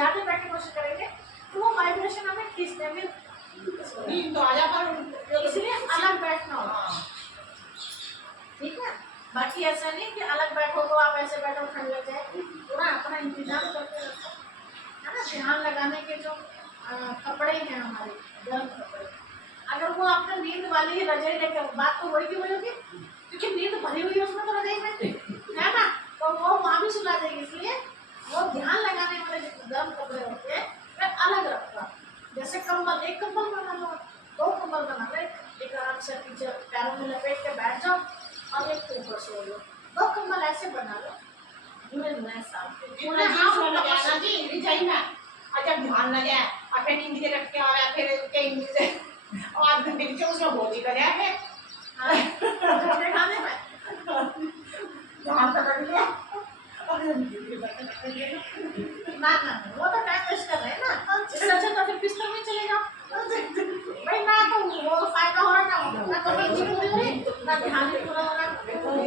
ज्यादा बैठने की कोशिश करेंगे तो वो वाइब्रेशन हमें खींचने में तो आजा पर इसलिए अलग बैठना होगा। ठीक है, बाकी ऐसा नहीं कि अलग बैठो तो आप ऐसे बैठो ठंड लग जाए, पूरा अपना इंतजाम करके रखो, है ना। ध्यान लगाने के जो कपड़े हैं हमारे गर्म कपड़े, अगर वो आपने नींद वाली रजाई लेके, बात तो वही की वही होगी क्योंकि नींद भरी हुई है उसमें तो रजाई में, है ना, तो वो वहाँ भी सुला देगी। इसलिए वो ध्यान लगाने वाले जो गर्म कपड़े होते हैं वे अलग रखो। जैसे कंबल, एक कंबल बना लो, दो कंबल बना लो, एक आराम से पीछे पैरों में लपेट के बैठ जाओ और एक ऊपर सो लो, दो कंबल ऐसे बना लो, पूरे नए साल पूरे आप लगाना जी रिजाई में अच्छा ध्यान लगे और फिर नींद के रख के आ रहा फिर कहीं नींद से और आध घंटे के उसमें भोजी कर रहा है खाने में ध्यान तो कर लिया ना ना वो तो टाइम वेस्ट कर रहे हैं ना, इससे अच्छा तो फिर बिस्तर में चले जाओ भाई, ना तो वो फायदा हो रहा ना तो नींद पूरी हो रही ना ध्यान भी पूरा हो रहा,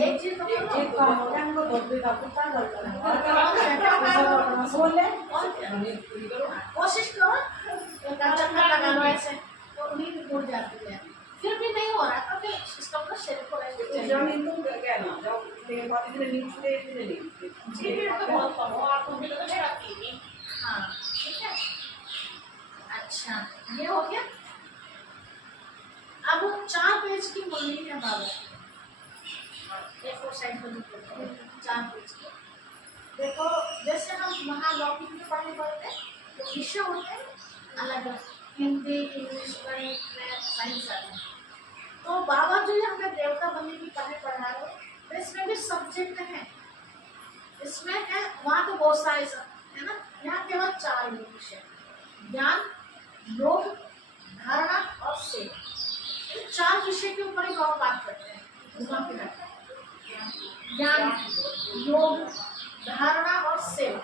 एक चीज तो एक काम हो रहा है हमको बहुत बेटा कुत्ता करता है बोल ले कोशिश करो एक चक्कर लगा लो ऐसे तो नींद टूट जाती है, फिर भी नहीं हो रहा तो फिर सिस्टम को शरीर को रेस्ट चाहिए। जमीन तुम क्या ना जब तेरे बाद इतने नीचे इतने नीचे जी फिर तो बहुत कम हो आप भी तो नहीं रखती थी। हाँ ठीक है, अच्छा ये हो गया। अब 4 पेज की मुरली है बाबा, A4 साइड पर 4 पेज की। देखो जैसे हम महालौकिक में पढ़ते हैं तो विषय होते हैं अलग, हिंदी, इंग्लिश, गणित, मैथ, साइंस आदि। तो बाबा जो है हमें देवता बनने की पढ़ाई पढ़ा रहे हैं तो इसमें भी सब्जेक्ट है, इसमें है, वहाँ तो बहुत सारे है ना, यहाँ केवल 4 विषय, ज्ञान, योग, धारणा और सेवा, इन 4 विषय के ऊपर ही बाबा बात करते हैं। ज्ञान, योग, धारणा और सेवा,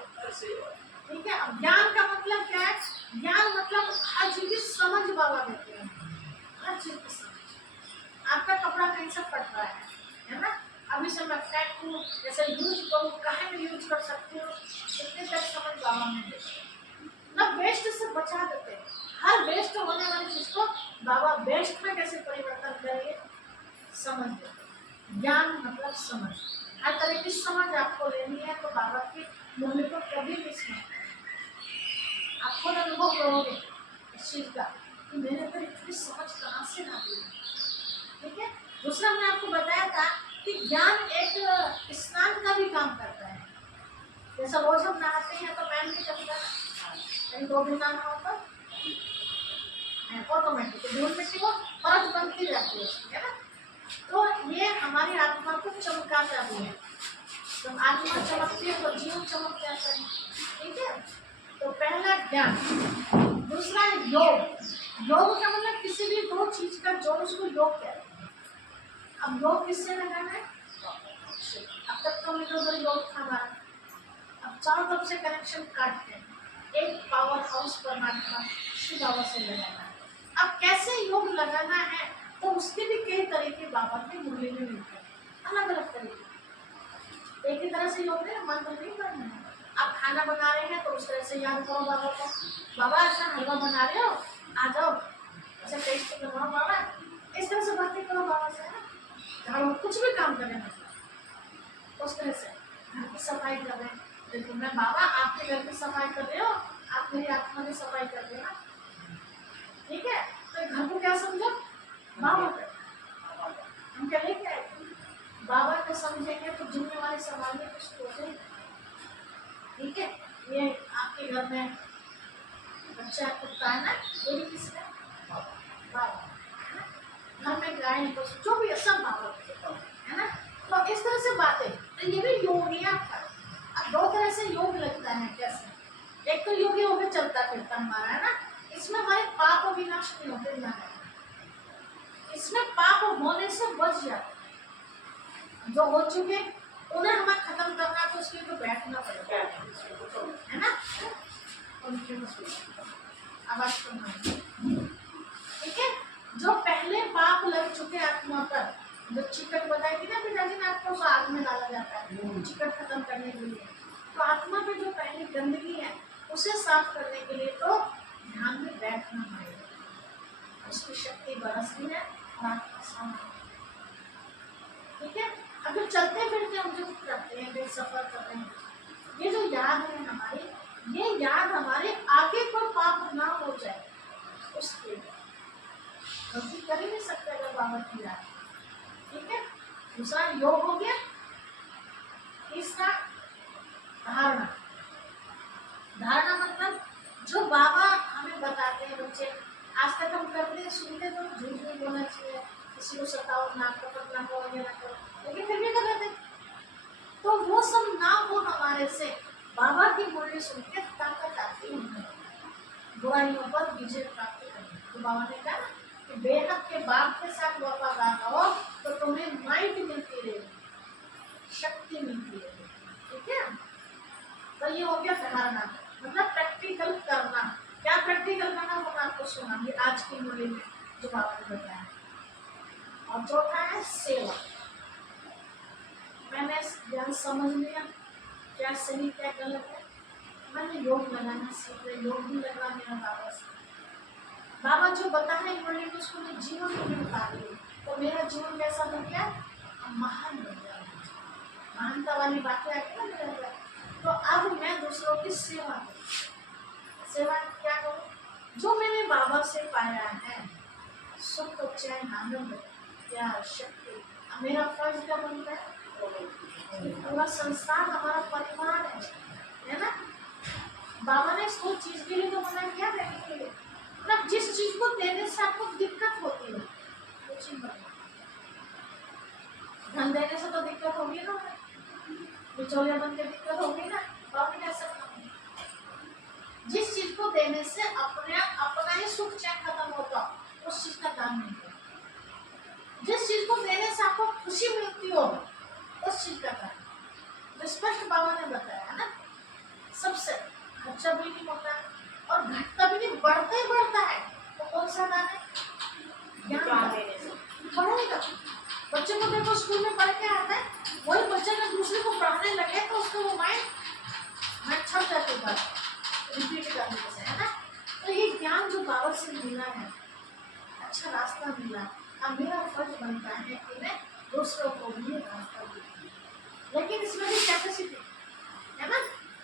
ठीक है। अब ज्ञान का मतलब क्या है, ज्ञान मतलब हर चीज की समझ बाबा देते हैं, हर चीज की समझ। आपका कपड़ा कहीं से फट रहा है ना, अभी से मैं फेंकूं जैसे यूज करूँ, कहाँ में यूज कर सकती हूँ, इतने तक समझ बाबा में देते हैं ना। वेस्ट से बचा देते हैं, हर वेस्ट होने वाली चीज को बाबा बेस्ट में कैसे परिवर्तन करेंगे समझ देते। ज्ञान मतलब समझ, हर तरह की समझ आपको लेनी है तो बाबा की मुरली को कभी मिस नहीं करना। आप खुद अनुभव करोगे इस चीज का कि मेरे अंदर इतनी समझ कहाँ से आ गई, ठीक है। दूसरा मैंने आपको बताया था कि ज्ञान एक स्नान का भी काम करता है, जैसा रोज हम नहाते हैं तो पैन भी चलता है, 2 दिन नहाना होता ऑटोमेटिक धूल मिट्टी को परत बनती रहती है उसकी, है ना। तो ये हमारी आत्मा को चमकाता भी है, जब आत्मा चमकती है तो जीवन चमक जाता है, ठीक है। तो पहला ज्ञान, दूसरा योग। योग का मतलब किसी भी 2 चीज का जोड़, उसको योग कहते हैं। अब योग किससे लगाना है, अब तक तो इधर योग था हमारा, अब चारों तरफ से कनेक्शन काटते हैं, एक पावर हाउस परमात्मा शिव बाबा से लगाना है। अब कैसे योग लगाना है तो उसके भी कई तरीके बाबा की मुरली में मिलते हैं, अलग अलग तरीके। एक ही तरह से योग है, मंत्र नहीं करना है। आप खाना बना रहे हैं तो उस तरह से याद करो बाबा को, बाबा अच्छा हलवा बना रहे हो आ जाओ, अच्छा टेस्ट बनाओ बाबा, इस तरह से बातें करो बाबा से, है ना। झाड़ू कुछ भी काम करें मतलब उस तरह से, घर की सफाई कर रहे हैं, देखो मैं बाबा आपके घर की सफाई कर रहे हो, आप मेरी आत्मा की सफाई कर रहे हो ना, ठीक है। तो घर को क्या समझो, बाबा का, हम क्या लेके आए बाबा को समझेंगे तो जिम्मेवारी संभालने की सोचेंगे, ठीक है। ये आपके घर में बच्चा कुत्ता है ना, ये भी किसका, बाबा, है ना। घर में गाय तो जो भी है सब बाबा है ना। तो इस तरह से बातें, तो ये भी योग ही आपका। अब 2 तरह से योग लगता है, कैसे, एक तो योगी हो गया चलता फिरता हमारा, है ना, इसमें हमारे पाप विनाश नहीं होते ना, इसमें पाप होने से बच जाते, जो हो चुके उन्हें हमें खत्म करना तो उसके लिए बैठना पड़ेगा, है ना। आवाज सुनना, ठीक है। जो पहले पाप लग चुके आत्मा पर, जो चिकट बताई थी ना पिताजी ने आपको, उस आग में डाला जाता है चिकट खत्म करने के लिए। तो आत्मा पे जो पहली गंदगी है उसे साफ करने के लिए तो ध्यान में बैठना पड़ेगा, उसकी शक्ति बरसती है और आपका सामना। ठीक है, अगर चलते फिरते हम जो करते हैं, सफर कर रहे हैं, ये जो याद है हमारी, ये याद हमारे आगे कोई पाप ना हो जाए उसके लिए गलती कर ही नहीं सकते अगर बाबा की याद। ठीक है, दूसरा योग हो गया। तीसरा धारणा। धारणा मतलब जो बाबा हमें बताते हैं, बच्चे आज तक हम करते हैं, सुनते तो झूठ नहीं बोलना चाहिए, किसी को सताओ, नाक कपट ना करो, ये ना करो, लेकिन फिर भी कर लेते हैं। तो वो सब ना हो हमारे से, बाबा की बोली सुन के ताकत आती है बुराइयों पर विजय प्राप्त करने। तो बाबा ने कहा कि बेहद के बाप के साथ वफादार रहो तो तुम्हें माइट मिलती रहेगी, शक्ति मिलती रहेगी। ठीक है, तो ये हो गया धारणा, मतलब प्रैक्टिकल करना। क्या प्रैक्टिकल करना वो मैं आपको सुनाऊंगी आज की मूल्य में जो बाबा ने बताया। और चौथा है सेवा। मैंने ज्ञान समझ लिया क्या सही क्या गलत है, मैंने योग लगाना सीख लिया, योग भी लगा मेरा बाबा से। बाबा जो बताए मुरली में उसको मैं जीवन में उतार ली, तो मेरा जीवन कैसा बन गया, महान बन गया। महानता वाली बातें आती है ना मेरे अंदर। तो अब मैं दूसरों की सेवा करूँ। सेवा क्या करूँ, जो मैंने बाबा से पाया है, सुख चैन आनंद प्यार शक्ति, मेरा फर्ज क्या बनता है, पूरा संसार हमारा परिवार है ना। बाबा ने इसको चीज के लिए तो मना किया देने के लिए, मतलब जिस चीज को देने से आपको दिक्कत होती है वो चीज बना। धन देने से तो दिक्कत होगी ना, बिचौलिया बन के दिक्कत होगी ना। बाबा ने कैसे बना, जिस चीज को देने से अपना ही सुख चैन खत्म होता, उस चीज का दान नहीं करना। जिस चीज को देने से आपको खुशी मिलती हो, उस चीज का दान। स्पष्ट बाबा ने बताया है ना। सबसे खर्चा भी नहीं होता है और घटता भी नहीं, बढ़ता ही बढ़ता है। तो कौन सा दान है, ज्ञान देने से बढ़ेगा। बच्चे को देखो स्कूल में पढ़ के आता है, वही बच्चे अगर दूसरे को पढ़ाने लगे तो उसका वो माइंड छप जाती है रिपीट करने से, है ना। तो ये ज्ञान जो बाबा से मिला है, अच्छा रास्ता मिला, अब मेरा फर्ज बनता है कि मैं दूसरों को भी रास्ता दूँ। लेकिन इसमें भी कैपेसिटी है ना।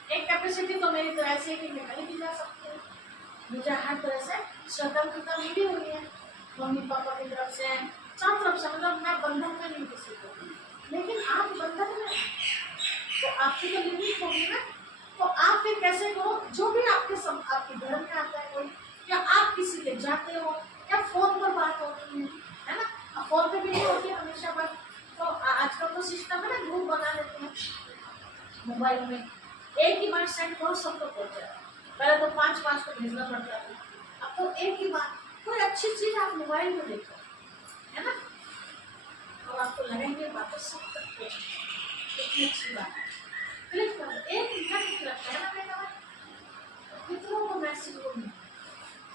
एक कैपेसिटी तो मेरी तो ऐसी है कि मैं कहीं भी जा सकती हूँ, मुझे हर तरह से स्वतंत्रता मिली हुई है मम्मी पापा की तरफ से, सब तरफ से, मतलब मैं बंधन में नहीं किसी को। लेकिन आप बंधन में तो आपकी तो लिमिट होगी ना। तो आप फिर कैसे करो, जो भी आपके घर में आता है कोई, या आप किसी के जाते हो, या फोन पर बात होती है ना। अब फोन पे भी नहीं होती है हमेशा बात, तो आजकल तो सिस्टम है ना, ग्रुप बना लेते हैं मोबाइल में, एक ही बार सेंड करो सबको पहुंच जाए। पहले तो 5-5 को भेजना पड़ता था, अब तो एक ही बार कोई अच्छी चीज आप मोबाइल में देखो, है ना, और आपको लगेंगे बातें सब तक पहुंच, इतनी अच्छी बात है। क्लिक करो, 1 मिनट लगता है ना मेरा, कितनों को मैसेज हो।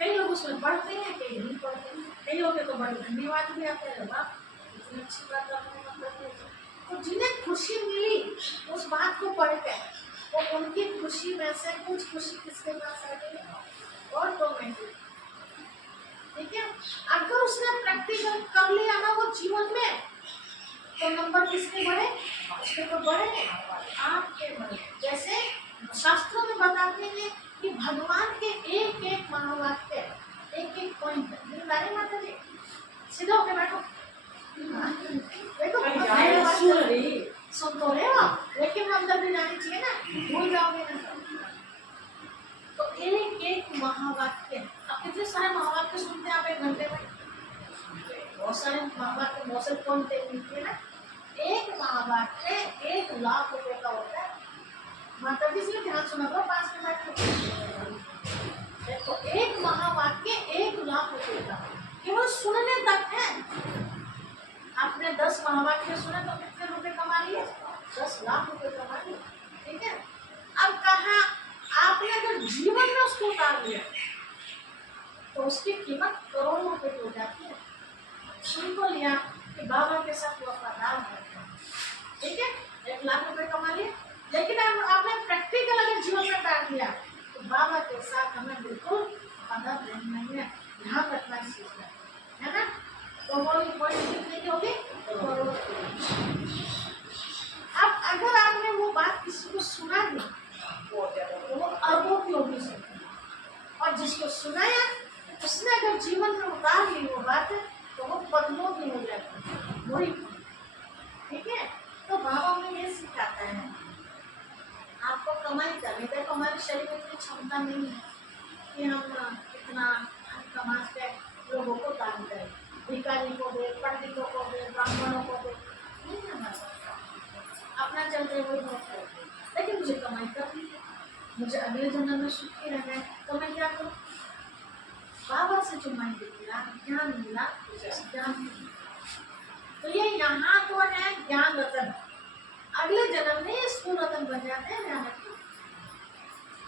कई लोग उसमें पढ़ते हैं, कई नहीं पढ़ते हैं, कई लोग तो बड़े धन्यवाद भी आते हैं, वाह इतनी अच्छी बात आपने मतलब। तो जिन्हें खुशी मिली उस बात को पढ़ के, वो उनकी खुशी में से कुछ खुशी किसके पास आ गई, और तो मैं। ठीक है, अगर उसने प्रैक्टिकल कर लिया ना वो जीवन में, तो नंबर किसके बढ़े, उसके तो बढ़े, आपके बढ़े। जैसे शास्त्रों में बताते हैं कि भगवान के एक एक महावाक्य, एक एक पॉइंट, मेरी माता जी सीधा होके बैठो, देखो सुन तो रहे हो, लेकिन अंदर भी जानी चाहिए ना, भूल जाओगे ना। तो एक एक महावाक्य, आप कितने सारे महावाक्य सुनते हैं आप एक घंटे में, बहुत सारे महावाक्य बहुत से पॉइंट मिलते हैं ना। एक महावाक्य 1 लाख रुपए का होता है। माता जी से ध्यान सुना करो, 5 मिनट देखो, एक महावाक्य 1 लाख रुपए का, केवल सुनने तक है। आपने 10 महावाक्य सुने तो कितने रुपए कमा लिए, 10 लाख रुपए कमा लिए। ठीक है, अब कहा आपने अगर जीवन में उसको उतार लिया तो उसकी कीमत करोड़ों रुपए की हो जाती है। सुन तो लिया कि बाबा के साथ वफादार है, ठीक है, 1 लाख रुपए कमा लिए, लेकिन आपने प्रैक्टिकल अगर जीवन में डाल दिया तो बाबा के साथ हमें बिल्कुल मदद नहीं है, ध्यान रखना इस चीज का, है ना। तो बोली पॉइंट कितने की होगी, करोड़ की। अब अगर आपने वो बात किसी को सुना दी तो वो अरबों की होगी सकती है, और जिसको सुनाया उसने अगर जीवन में उतार ली वो बात तो वो पद्मों की हो जाती है, वही। ठीक है, तो बाबा हमें ये सिखाता है आपको कमाई करनी, देखो हमारे शरीर में इतनी क्षमता नहीं है कि हम इतना कमा के लोगों को दान करें, भिखारी को दे, पंडितों को दे, ब्राह्मणों को दे, नहीं है हमारे पास। अपना चलते वही बहुत करते, लेकिन मुझे कमाई करनी है, मुझे अगले जन्म में सुखी रहना है, तो मैं क्या करूँ। बाबा से जो मैं ज्ञान मिला, ज्ञान तो ये यहाँ तो है ज्ञान रतन, अगले जन्म में स्कूल रतन बन जाते हैं। ध्यान रखिए,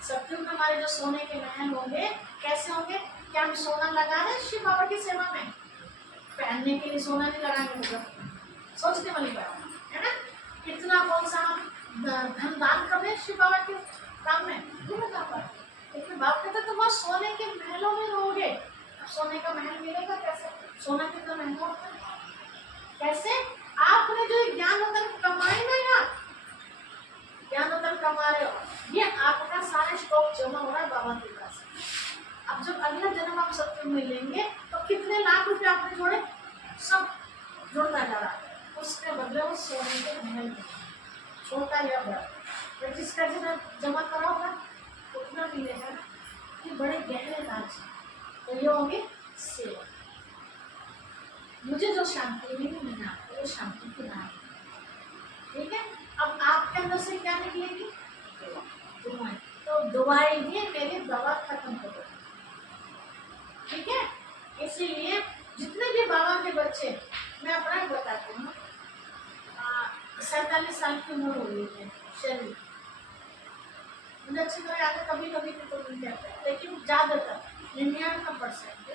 सत्युग में हमारे जो सोने के महल होंगे कैसे होंगे, क्या हम सोना लगा रहे हैं शिव बाबा की सेवा में, पहनने के लिए सोना नहीं लगाएंगे, मतलब सोचने वाली बात है ना। कितना कौन सा हम धन दान कर रहे हैं शिव बाबा के काम में, लेकिन बाप कहते तुम सोने के महलों में रहोगे। अब सोने का महल मिलेगा कैसे, सोना कितना महंगा होता है, कैसे आपने जो ज्ञान रतन कमाए ना, यार ज्ञान रतन कमा रहे हो, ये आपका सारा स्टॉक जमा हो रहा है बाबा के पास। अब जब अगला जन्म आप सत्य में लेंगे तो कितने लाख रुपए आपने जोड़े, सब जुड़ता जा रहा है, उसके बदले वो सोने के महल में, छोटा या बड़ा, तो जिसका जमा करा होगा उतना मिलेगा ना। ये बड़े गहरे राज हैं, तो ये होंगे सेवा। मुझे जो शांति नहीं मिली आपको, वो शांति की नाम है, ठीक है। अब आपके अंदर से क्या निकलेगी, दुआएं, तो दुआएं ये मेरी दवा खत्म हो गई, ठीक है। इसीलिए जितने भी बाबा के बच्चे, मैं अपना ही बताती हूँ, 47 साल की उम्र हो गई है शरीर, मुझे अच्छी तरह याद है, कभी कभी तो नहीं कहते, लेकिन ज़्यादातर 99%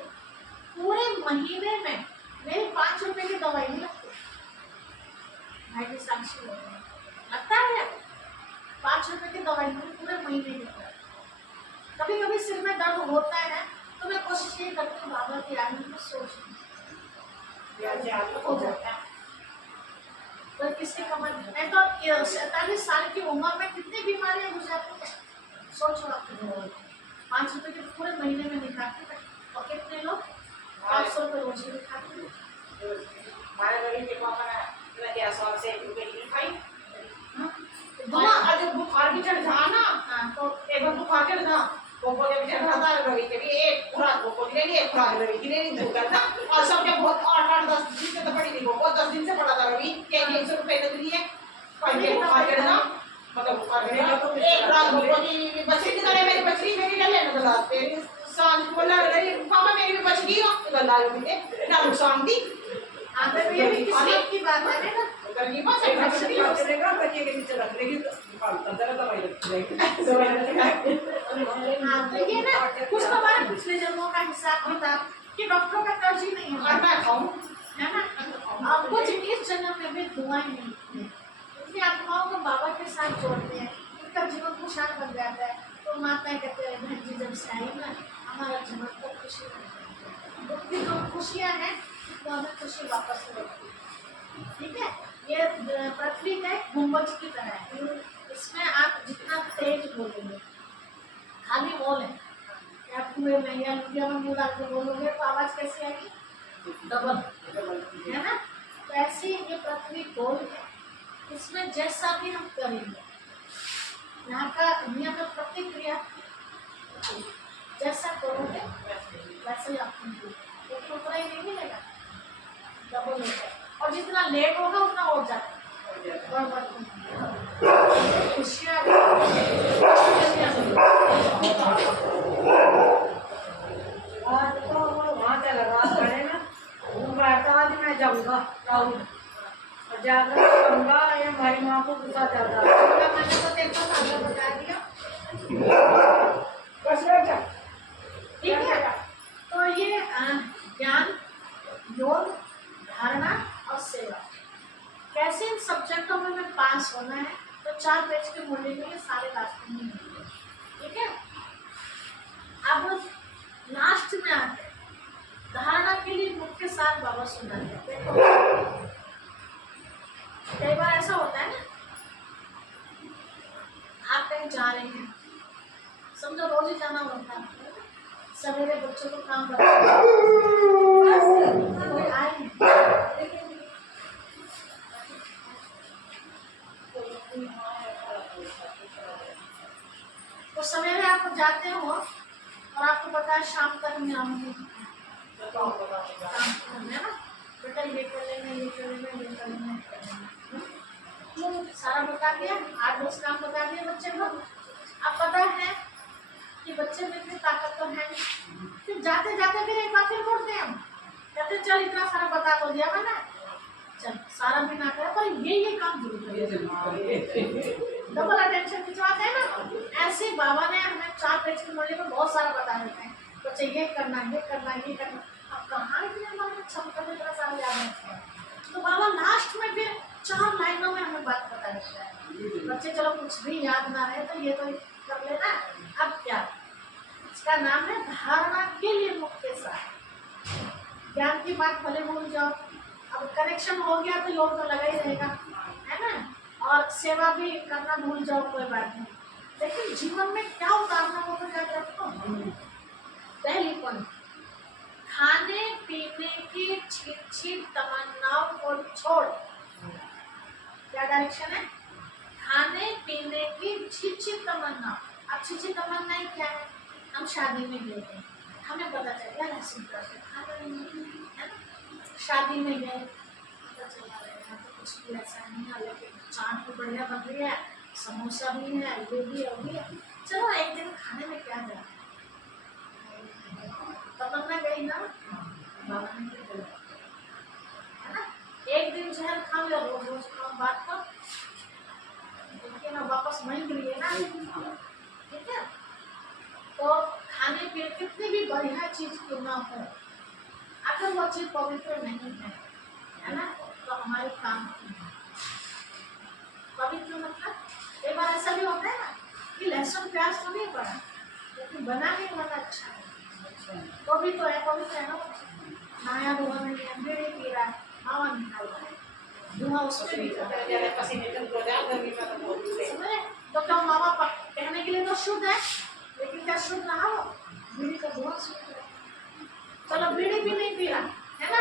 पूरे महीने में मेरी 5 रुपए की दवाई नहीं लगती। भाई जी साक्षी हो गए, लगता है 5 रुपए की दवाई नहीं पूरे महीने की दवाई। कभी कभी सिर में दर्द होता है तो मैं कोशिश ये करती हूँ बाबा की रानी में सोच हो जाता है, तो किसके कमर नहीं तो 47 साल की उम्र में कितनी बीमारियां हो जाती है, सोचो आप। 5 रुपए के पूरे महीने में निकालते हैं, और कितने लोग 500 रुपये रोज के दिखाते हैं। हमारे बड़ी के पापा ने क्या 100 से 1 रुपए की खाई, जब बुखार भी चढ़ जा ना, तो एक बार बुखार चढ़ जा वो बोले मुझे खाता रवि के भी एक खुराक वो बोल लेनी, एक खुराक रवि की लेनी, दो करना, और सब जब बहुत 8-8 10 दिन से तो पड़ी थी, वो 10 दिन से पड़ा था रवि के 100 रुपए के लिए पहले बुखार चढ़ना, मतलब बुखार एक रात वो बोली बच्ची की तरह मेरी बच्ची मेरी ले लेना बता तेरी सांझ बोला रही पापा मेरी भी बच गई हो, तो गल्ला मुझे ना नुकसान दी। हाँ तो ये भी किस्मत की बात है ना, करनी बस एक बच्ची रख देगा, बच्चे के नीचे रख देगी तो दवाई रख देगी। हाँ तो ये ना कुछ तो हमारे पिछले जन्मों का हिसाब किताब कि डॉक्टरों का कर्ज ही नहीं है, मैं खाऊं है ना। अब कुछ इस जन्म में भी दुआएं नहीं है, इसलिए आत्माओं को बाबा के साथ जोड़ते हैं, उनका जीवन खुशहाल बन जाता है। तो माताएं कहते हैं बहन जी जब से आई ना हमारा जीवन को खुशी है, उनकी जो खुशियाँ हैं तो हमें खुशी वापस मिलती है, ठीक है। ये पृथ्वी का गुंबज की तरह है, इसमें आप जितना तेज बोलेंगे, खाली बोल है या कुएं में या लुटिया में मुँह डाल के बोलोगे तो आवाज कैसी आएगी, डबल, है ना। तो ऐसी ये पृथ्वी गोल है, इसमें जैसा भी हम करेंगे यहाँ का दुनिया में प्रतिक्रिया जैसा करोगे वैसे ही आपको मिलेगा, लेकिन उतना ही नहीं मिलेगा, डबल हो जाए, और जितना लेट होगा उतना हो जाएगा। खुशियाँ आज तो वहाँ चला रात पड़े ना, आज मैं जाऊँगा राहुल और जाकर कहूँगा ये हमारी माँ को गुस्सा ज़्यादा है। मैंने तो देखो सामने बता दिया, ठीक है। तो ये ज्ञान, योग, धारणा और सेवा, कैसे इन सब्जेक्टों में मैं पास होना है, तो 4 पेज के मूल्य के लिए सारे रास्ते नहीं होंगे, ठीक है। सुना दिया। देखो कई बार ऐसा होता है ना, आप कहीं जा रहे हैं, समझो रोज ही जाना होता है, सवेरे बच्चों को काम करना, कोई आए नहीं, तो सवेरे आप जाते हो और आपको पता है शाम तक मैं आऊंगी काम करना है ना, बेटा ये कर लेना, ये कर लेना, ये कर लेना, ये कर लेना, सारा बता दिया, 8-10 काम बता दिए बच्चे को। अब पता है कि बच्चे में इतनी ताकत तो है नहीं, फिर जाते जाते फिर एक बार फिर बोलते हैं हम, कहते चल इतना सारा बता तो दिया मैंने, चल सारा भी ना करे पर ये काम जरूर करिए, डबल अटेंशन खिंचवाते हैं ना। ऐसे बाबा ने हमें 4 पेज के मोड़े में बहुत सारा बता देते हैं, बच्चे ये करना, ये करना, ये करना। अब कहाँ इतने हमारे क्षमता में इतना सारा याद रखते हैं, तो बाबा लास्ट में फिर 4 लाइनों में हमें बात बता देता है। बच्चे चलो कुछ भी याद ना रहे तो ये तो कर लेना। अब क्या, इसका नाम है धारणा के लिए मुक्त के साथ। ज्ञान की बात भले भूल जाओ, अब कनेक्शन हो गया तो योग तो लगा ही रहेगा, है ना, और सेवा भी करना भूल जाओ कोई बात नहीं, लेकिन जीवन में क्या उतारना वो तो याद रखो। पहली पॉइंट, खाने पीने की छिट तमन्नाओं को छोड़। क्या डायरेक्शन है, खाने पीने की छिट तमन्ना। अब छिट तमन्नाएं क्या है, हम शादी में गए थे, हमें पता चल गया लहसुन का खाना नहीं है ना, शादी में गए पता चला तो कुछ भी ऐसा नहीं है, लेकिन चाट भी बढ़िया बन रही है, समोसा भी है, ये भी है, वो भी है, चलो एक दिन खाने में क्या जाए, तमन्ना गई ना, बाबा ने क्या बोला, है ना, एक दिन जहर खाओ या रोज रोज खाओ, बात को लेकिन वापस वहीं गिरी है ना, ठीक है। तो खाने पीने कितनी भी बढ़िया चीज क्यों ना हो, अगर वो चीज पवित्र नहीं है ना, तो हमारे काम की है। पवित्र मतलब एक बार ऐसा भी होता है ना कि लहसुन प्याज तो नहीं पड़ा, लेकिन बना नहीं बना अच्छा है, तो भी तो है, पवित्र है ना। नया धुआं नहीं है, बीड़ी पी रहा है, मावा निकाल रहा है, धुआं उसमें भी समझे, तो क्या मावा कहने के लिए तो शुद्ध है, लेकिन क्या शुद्ध रहा वो, बीड़ी का धुआं शुद्ध है। चलो बीड़ी भी नहीं पी रहा है ना,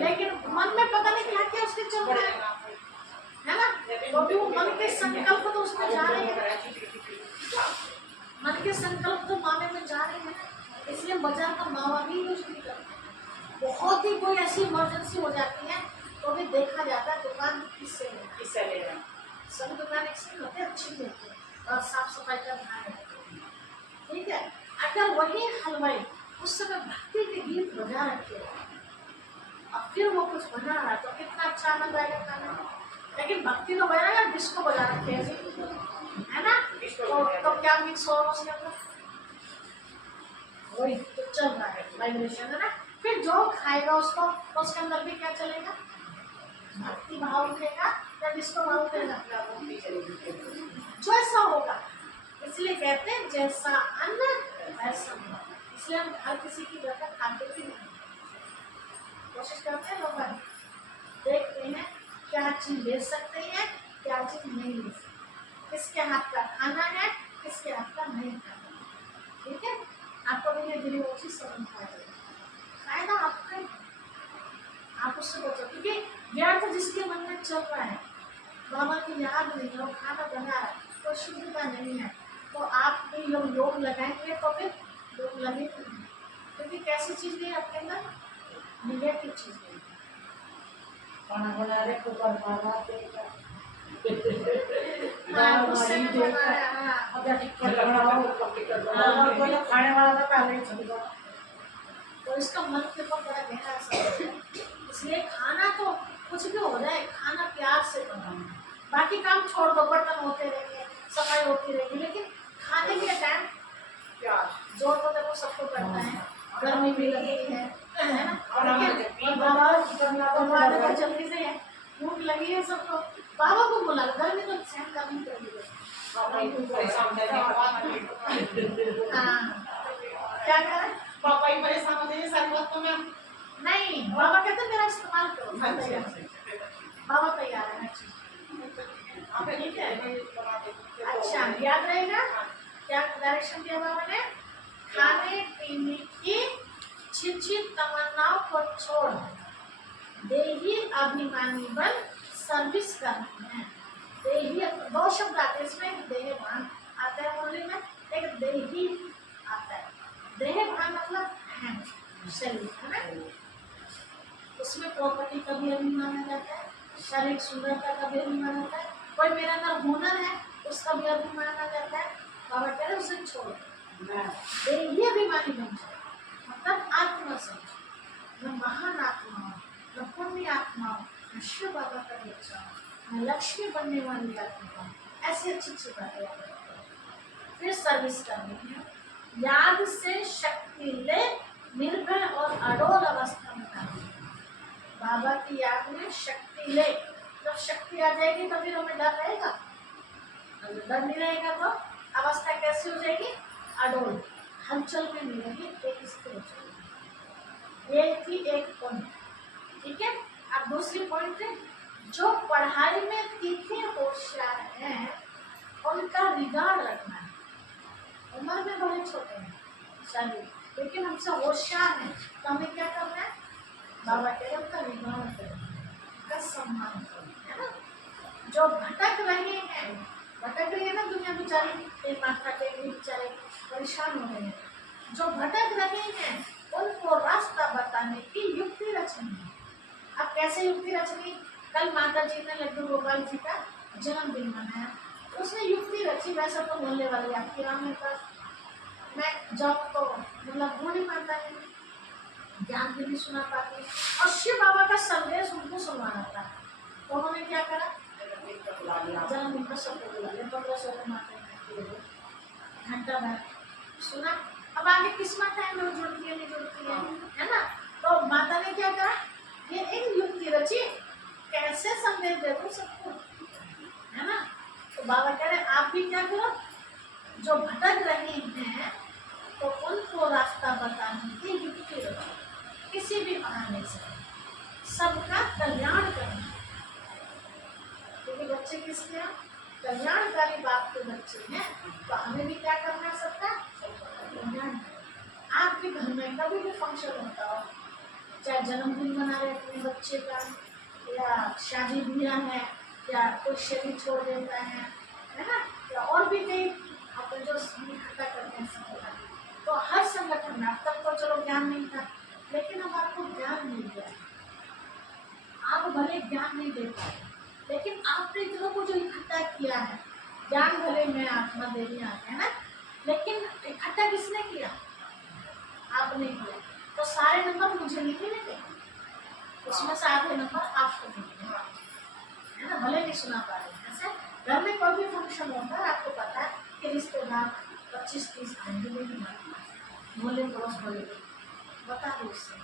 लेकिन मन में पता नहीं क्या क्या उसके चल रहा है ना, तो भी वो मन के संकल्प तो उसमें जा रहे हैं, मन के संकल्प तो मावे में जा रहे हैं ना, इसलिए बाजार का मावा भी यूज नहीं करते। बहुत ही कोई ऐसी इमरजेंसी हो जाती है तो भी देखा जाता है दुकान किससे ले रहा है, सब दुकान एक से होते अच्छी होती है और साफ सफाई का ध्यान रखते हैं, ठीक है। अगर वही हलवाई उस समय भक्ति के गीत बजा रखे और फिर वो कुछ बना रहा तो कितना अच्छा आनंद आएगा खाने में, लेकिन भक्ति तो बजा रहा, डिस्को बजा रखे है ना, तो क्या मिक्स हो उसके अंदर, वही तो चल रहा है वाइब्रेशन, है ना। फिर जो खाएगा उसको तो उसके अंदर भी क्या चलेगा, भक्ति भाव उठेगा या डिस्को भाव उठेगा, जो ऐसा होगा। इसलिए कहते हैं जैसा अन्न वैसा मन, इसलिए हम हर किसी की बरकत खाते भी नहीं, कोशिश करते हैं, लोग देखते हैं क्या चीज ले सकते हैं, क्या चीज नहीं ले सकते, किसके हाथ का खाना है, किसके हाथ का नहीं खाना, ठीक है। आपको धीरे धीरे वो चीज समझ आ जाएगी, फायदा आपका, आप उससे बचो, क्योंकि व्यर्थ जिसके मन में चल रहा है, बाबा की याद नहीं है, वो खाना बना रहा है, तो शुद्धता नहीं है, तो आप भी योग लगाएंगे तो फिर योग लगेगा, क्योंकि कैसी चीज नहीं आपके अंदर, निगेटिव चीज नहीं। खाना बना रहे कुकर खाना खाने वाला तो पहले ही चल गया, तो इसका मन के ऊपर बड़ा गहरा असर है। इसलिए खाना तो कुछ भी हो जाए, खाना प्यार से बनाओ, बाकी काम छोड़ दो, बर्तन होते रहेंगे, सफाई होती रहेगी, लेकिन खाने के टाइम प्यार जो तो देखो सबको करता है, गर्मी भी लगी है ना, बाबा को जल्दी से है, भूख लगी है सबको, बाबा को बोला गर्मी तो सहन करनी पड़ेगी, हाँ क्या करें, पापा ही परेशान होते हैं सारी बातों में, नहीं नहीं, बाबा कहते हैं मेरा इस्तेमाल करो, मैं अच्छा, तैयार हूँ। बाबा तैयार है हर चीज। आप ठीक है। बना देते हो। अच्छा याद रहेगा क्या डायरेक्शन दिया बाबा ने? खाने पीने की छिछी तमन्नाओं को छोड़ देही अभिमानी बन सर्विस करनी है। देही, दो शब्द आते हैं इसमें, देह भान आता है मुरली में, एक देही आता है। देह भान मतलब है शरीर, है ना? उसमें प्रॉपर्टी का भी अभिमान आ जाता है, शारीरिक सुंदरता का भी अभिमान होता है, कोई मेरा अंदर हुनर है उसका भी अभिमान आ जाता है। बाबा कह रहे उसे छोड़ो, देही अभिमानी बन जाए, मतलब आत्मा समझो, मैं महान आत्मा हूँ, मैं पुण्य आत्मा हूँ, मैं शिव बाबा का बच्चा हूँ, मैं लक्ष्मी बनने वाली आत्मा हूँ। ऐसी अच्छी अच्छी बातें याद रखो। फिर सर्विस करनी है। याद से शक्ति ले निर्भय और अडोल अवस्था में करनी है। बाबा की याद में शक्ति ले, जब शक्ति आ जाएगी तो फिर हमें डर रहेगा, डर नहीं रहेगा तो अवस्था कैसी हो जाएगी? अडोल, हलचल में नहीं रहेगी, एक स्थिर हो जाएगी। एक ही एक पॉइंट, ठीक है। अब दूसरी पॉइंट है, जो पढ़ाई में तीखे होशियार हैं उनका रिगार्ड रखना है। उम्र में बड़े छोटे हैं चलिए, लेकिन हमसे होशियार हैं तो हमें क्या करना है? बाबा कह रहे उनका रिगार्ड करें, उनका सम्मान करें, है ना। जो भटक रहे हैं, भटक रही है ना दुनिया बेचारी, एक माथा टेक बेचारे परेशान हो रहे हैं, जो भटक रहे हैं उनको रास्ता बताने की युक्ति रचनी है। अब कैसे युक्ति रचनी? कल माता जी ने लड्डू गोपाल जी का जन्मदिन मनाया, उसने युक्ति रची, वैसे तो बोलने वाली आपकी राम में पास मैं जब तो मतलब हो नहीं पाता है, ज्ञान भी नहीं सुना पाती, और शिव बाबा का संदेश उनको सुनवाना था, तो उन्होंने क्या करा? जन्मदिन का सब बुला लिया, 1500 को माता घंटा भर सुना। अब आगे किस्मत है, लोग जुड़ती है नहीं जुड़ती है ना। तो माता ने क्या करा? ये एक युक्ति रची, कैसे संदेश दे दो सबको, है ना। तो बाबा कह रहे आप भी क्या करो, जो भटक रहे हैं तो उनको रास्ता बताने की युक्ति रखो, किसी भी बहाने से सबका कल्याण करना। क्योंकि बच्चे किसके हैं? कल्याणकारी बाप के बच्चे हैं, तो हमें भी क्या करना है? सबका कल्याण। आपके घर में कभी भी फंक्शन होता हो, चाहे जन्मदिन मना रहे अपने बच्चे का, या शादी ब्याह है, या कोई शरीर छोड़ देता है ना, या और भी कई अपन जो इकट्ठा करते हैं संगठन, तो हर संगठन में अब तक तो चलो ज्ञान नहीं था, लेकिन अब आपको ज्ञान मिल गया। आप भले ज्ञान नहीं दे पाए, लेकिन आपने इतनों को जो इकट्ठा किया है, ज्ञान भले मैं आत्मा देवी आते हैं ना, लेकिन इकट्ठा किसने किया? आपने किया। तो सारे नंबर मुझे नहीं मिलेंगे, उसमें से आधे नंबर आपको मिलेंगे, है ना। भले नहीं सुना पा रहे, ऐसे घर में कोई भी फंक्शन होता है, आपको पता है कि रिश्तेदार 25-30 आएंगे, लेकिन बोले पड़ोस बोले बता दो उससे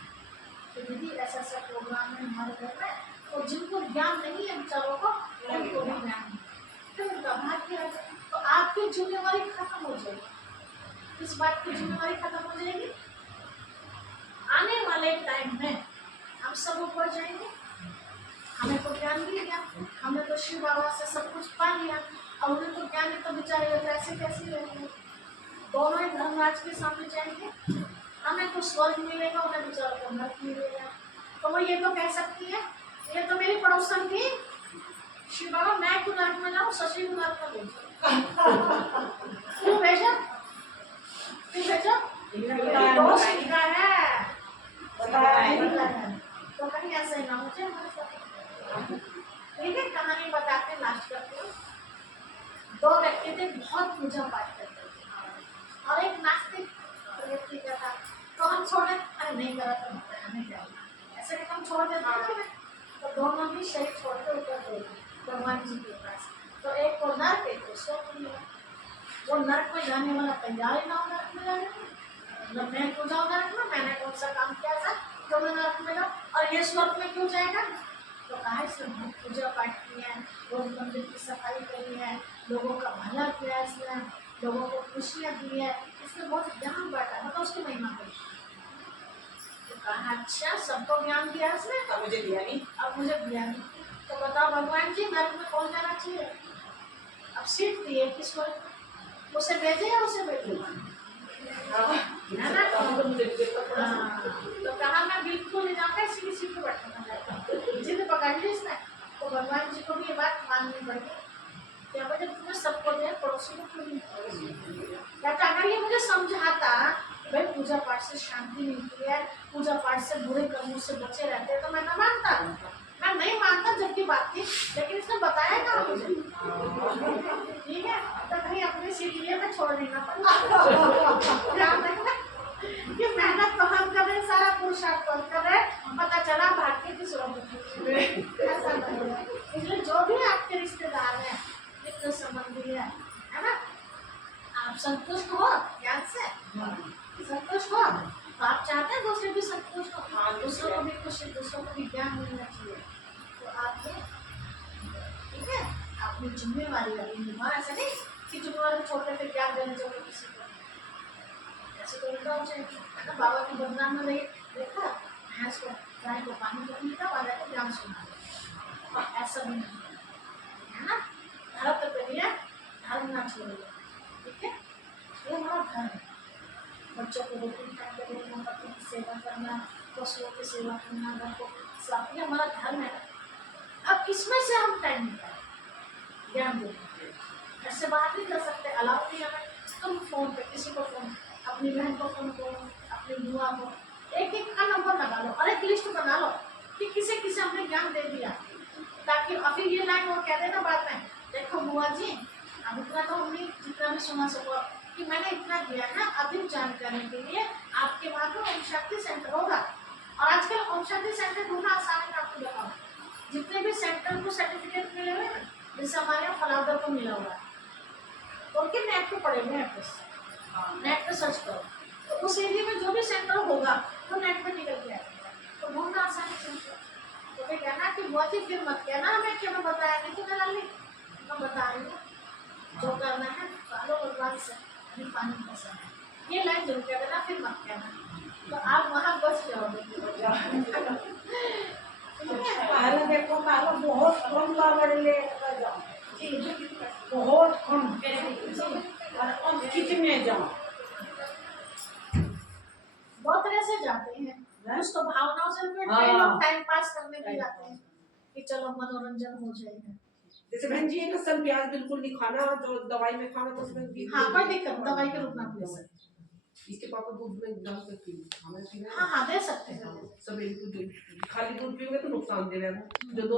कि दीदी ऐसा ऐसा प्रोग्राम है हमारे घर में, तो जिनको ज्ञान नहीं है बेचारों को, उनको भी ज्ञान नहीं, फिर उनका भाग किया। तो आपकी जिम्मेवारी खत्म हो जाएगी। इस बात की जिम्मेवारी खत्म हो जाएगी, आने वाले टाइम में हम सब ऊपर जाएंगे, हमें तो ज्ञान मिल गया, हमने तो शिव बाबा से सब कुछ पा लिया, और उन्हें तो ज्ञान है तो बेचारे ऐसे कैसे रहेंगे? दोनों ही धर्मराज के सामने जाएंगे, हमें तो स्वर्ग मिलेगा, उन्हें बेचारों को नर्क मिलेगा। तो वो ये तो कह सकती है, ये तो मेरी पड़ोसन थी शिव बाबा, मैं क्यों नर्क में जाऊँ, शशि को नर्क में क्यों भेजा? क्यों भेजा? दोस्त का है, तो कहीं ऐसा ही ना हो जाए हमारे साथ। ठीक है, कहानी बताते लास्ट करते हो। दो व्यक्ति थे, बहुत पूजा पाठ करते थे, और एक नास्तिक व्यक्ति का था। तो हम छोड़े, अरे नहीं करा तो हमें क्या होगा, ऐसे हम छोड़ देते हैं ना। तो दोनों भी शरीर छोड़ के ऊपर गए भगवान जी के पास। तो एक को नर्क, एक को स्वर्ग मिला। वो नर्क में जाने वाला तैयार ही ना हो नर्क में जाने में, मतलब मैं क्यों जाऊँ नर्क में, मैंने कौन सा काम किया था जो मैं नर्क में जाऊँ, और ये स्वर्ग में क्यों जाएगा? तो कहा इसने बहुत पूजा पाठ की है, रोज मंदिर की सफाई करी है, लोगों का भला किया है, इसने लोगों को खुशियाँ दी है, इसने बहुत ज्ञान बांटा, मतलब उसकी महिमा करी। तो कहा अच्छा सबको ज्ञान दिया इसने, अब मुझे दिया नहीं। अब मुझे दिया नहीं। तो बताओ भगवान जी घर में कौन जाना चाहिए? अब सीट दिए किसको, उसे भेजे या उसे भेजे? है ना? तो मुझे पड़ा। हाँ, तो कहा मैं बिल्कुल यहाँ पे सीधी सीट पे बैठना चाहता, जिद पकड़ ली इसने। तो भगवान जी को भी ये बात माननी पड़ी, क्या वजह तुम्हें सबको दिया, पड़ोसी को क्यों नहीं? कहता अगर ये मुझे समझाता भाई पूजा पाठ से शांति मिलती है, पूजा पाठ से बुरे कर्मों से बचे रहते हैं, तो मैं ना मानता, मैं नहीं मानता जब की बात थी, लेकिन इसने बताया ना मुझे। ठीक है, तो कहीं अपनी सीट लिए मैं छोड़ नहीं ना पड़ा। ध्यान रखना कि मेहनत तो हम कर रहे हैं, सारा पुरुषार्थ तो हम कर रहे हैं, पता चला भाग्य की सुरक्षा ऐसा नहीं है। इसलिए जो भी आपके रिश्तेदार हैं, मित्र संबंधी है ना, आप संतुष्ट हो ज्ञान से, संतुष्ट हो तो आप चाहते हैं दूसरे भी संतुष्ट हो, हाँ, दूसरों को भी खुशी, दूसरों को भी ज्ञान मिलना चाहिए। तो आपने ठीक है अपनी जिम्मेवारी अभी निभा, ऐसा नहीं कि जिम्मेवारी छोड़कर फिर ज्ञान देने चाहिए किसी को, ऐसे तो उल्टा हो जाएगा है ना। बाबा की बदनाम में नहीं देखा, भैंस को गाय को पानी को पीता वाला को ज्ञान सुना, और ऐसा भी नहीं है ना। धर्म तो करिए, धर्म ना छोड़िए, ठीक है। ये हमारा धर्म है, बच्चों को रोटी खाने देना, पति की सेवा करना, पशुओं की सेवा करना, घर को साफ, ये हमारा धर्म है। अब इसमें से हम टाइम निकालें ज्ञान देना, ऐसे बात नहीं कर सकते, अलाउ नहीं हमें। तुम फोन पे किसी को फोन, अपनी बहन को फोन करो, अपनी बुआ को, एक एक का नंबर लगा लो और एक लिस्ट बना लो कि किसे किसे हमने ज्ञान दे दिया, ताकि अभी ये लाइन वो कह देना बाद में, देखो बुआ जी अब इतना तो हमने जितना भी सुना सको कि मैंने इतना दिया ना, अधिक जानकारी के लिए आपके वहाँ पर ओम शक्ति सेंटर होगा। और आजकल ओम शक्ति सेंटर ढूंढना आसान है, आपको बताओ जितने भी सेंटर को सर्टिफिकेट मिले हुए ना, जैसे हमारे यहाँ फलाउदर को मिला हुआ है, तो उनके नेट पे पड़े हुए हैं, नेट पे सर्च करो तो उस एरिया में जो भी सेंटर होगा वो नेट पे निकल के आएगा, तो ढूंढना आसान है। तो फिर कहना कि बहुत ही फिर मत कहना हमें क्यों बताया नहीं, तुम्हें लाली मैं बता रही हूँ जो करना है पालो भगवान से, अभी पानी कैसा है ये लाइन जरूर कह देना, फिर मत कहना, तो आप वहाँ बच जाओगे। पहले देखो, पहले बहुत कम कावड़ लेकर जाओ, बहुत कम, और अब कितने जाओ, बहुत तरह से जाते हैं, कुछ तो भावनाओं से भी कई लोग टाइम पास करने के जाते हैं कि चलो मनोरंजन हो जाएगा। जैसे बहन जी लहसुन प्याज बिल्कुल नहीं खाना, जो दवाई में खाना तो उसमें भी हाँ कोई दिक्कत, दवाई के रूप में आप ले सकते हैं। इसके पापा दूध में डाल कर पी, हमें पीना है। हाँ हाँ दे सकते हैं। सब एक दूध खाली दूध पियोगे तो नुकसान दे रहा है, जो दो